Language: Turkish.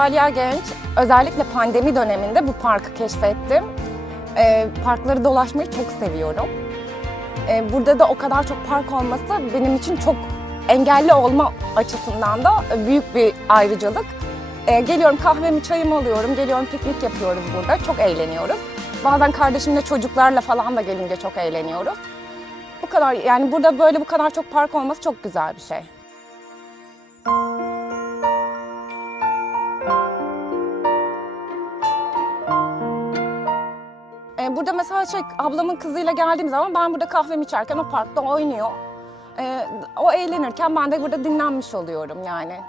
Saliha Genç. Özellikle pandemi döneminde bu parkı keşfettim. Ee, parkları dolaşmayı çok seviyorum. Ee, burada da o kadar çok park olması benim için çok engelli olma açısından da büyük bir ayrıcalık. Ee, geliyorum kahvemi, çayımı alıyorum, geliyorum piknik yapıyoruz burada. Çok eğleniyoruz. Bazen kardeşimle çocuklarla falan da gelince çok eğleniyoruz. Bu kadar yani burada böyle bu kadar çok park olması çok güzel bir şey. Ee, burada mesela şey ablamın kızıyla geldiğim zaman ben burada kahvemi içerken o parkta oynuyor. Ee, o eğlenirken ben de burada dinlenmiş oluyorum yani.